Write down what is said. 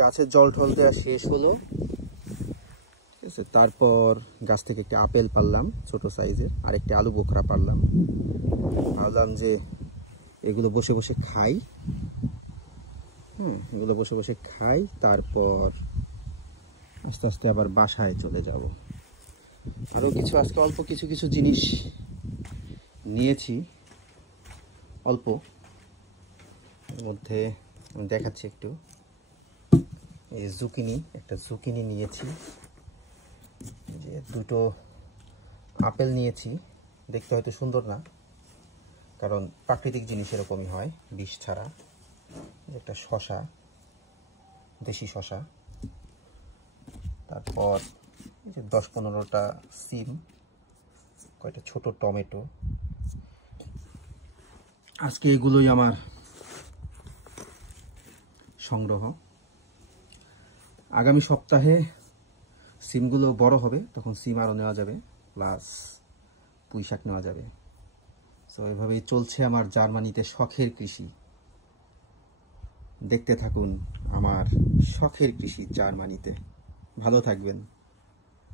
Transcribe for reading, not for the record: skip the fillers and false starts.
গাছের জল ঠল দেওয়া শেষ হলো, ঠিক আছে। তারপর গাছ থেকে একটা আপেল পারলাম ছোট সাইজের, আর একটা আলু বোখরা পারলাম। ভাবলাম যে এগুলো বসে বসে খাই, এগুলো বসে বসে খাই, তারপর আস্তে আস্তে আবার বাসায় চলে যাব। আরও কিছু আজকে অল্প কিছু কিছু জিনিস নিয়েছি, অল্প। এর মধ্যে আমি দেখাচ্ছি একটু। এই জুকিনি, একটা জুকিনি নিয়েছি, যে দুটো আপেল নিয়েছি। দেখতে হয়তো সুন্দর না, কারণ প্রাকৃতিক জিনিস এরকমই হয়, বিষ ছাড়া। একটা শসা, দেশি শসা। তারপর এই যে 10-15টা সিম, কয়েকটা ছোট টমেটো। আজকে এগুলোই আমার সংগ্রহ। আগামী সপ্তাহে সিমগুলো বড় হবে, তখন সিম আরও নেওয়া যাবে, প্লাস পুঁই শাক নেওয়া যাবে। সো এভাবেই চলছে আমার জার্মানিতে শখের কৃষি। দেখতে থাকুন আমার শখের কৃষি জার্মানিতে। ভালো থাকবেন।